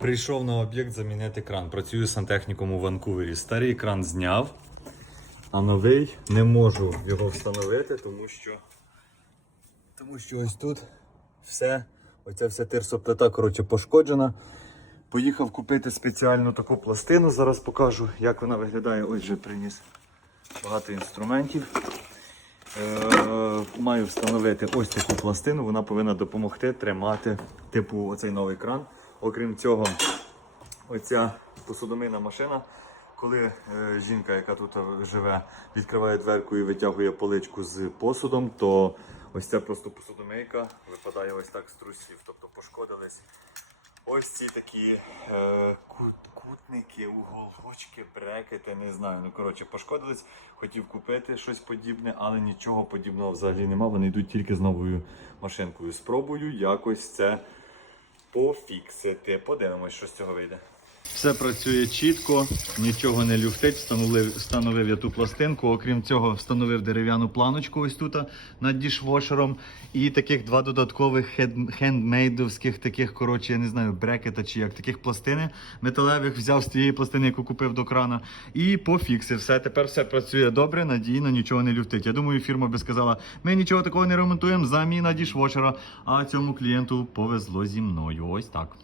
Прийшов на об'єкт замінити кран. Працюю сантехніком у Ванкувері. Старий кран зняв, а новий не можу його встановити, тому що, тому що ось тут все, оця вся тирсоплита коротше, пошкоджена. Поїхав купити спеціальну таку пластину. Зараз покажу, як вона виглядає. Ось вже приніс багато інструментів. Е, маю встановити ось таку пластину, вона повинна допомогти тримати типу оцей новий кран. Окрім цього, оця посудомийна машина, коли е, жінка, яка тут живе, відкриває дверку і витягує поличку з посудом, то ось ця просто посудомийка випадає ось так з трусів, тобто пошкодились. Ось ці такі е, кут, кутники, уголочки, брекети, не знаю. Ну коротше, пошкодились. Хотів купити щось подібне, але нічого подібного взагалі нема. Вони йдуть тільки з новою машинкою. Спробую якось це пофіксити. Подивимось, що з цього вийде. Все працює чітко, нічого не люфтить. Встановив, встановив я ту пластинку. Окрім цього, встановив дерев'яну планочку ось тут над дішвошером. І таких два додаткових хендмейдовських, таких, коротше, я не знаю, брекета чи як таких пластини металевих взяв з тієї пластини, яку купив до крана, і пофіксив. Все, тепер все працює добре, надійно, нічого не люфтить. Я думаю, фірма би сказала, ми нічого такого не ремонтуємо, заміна дішвошера. А цьому клієнту повезло зі мною. Ось так.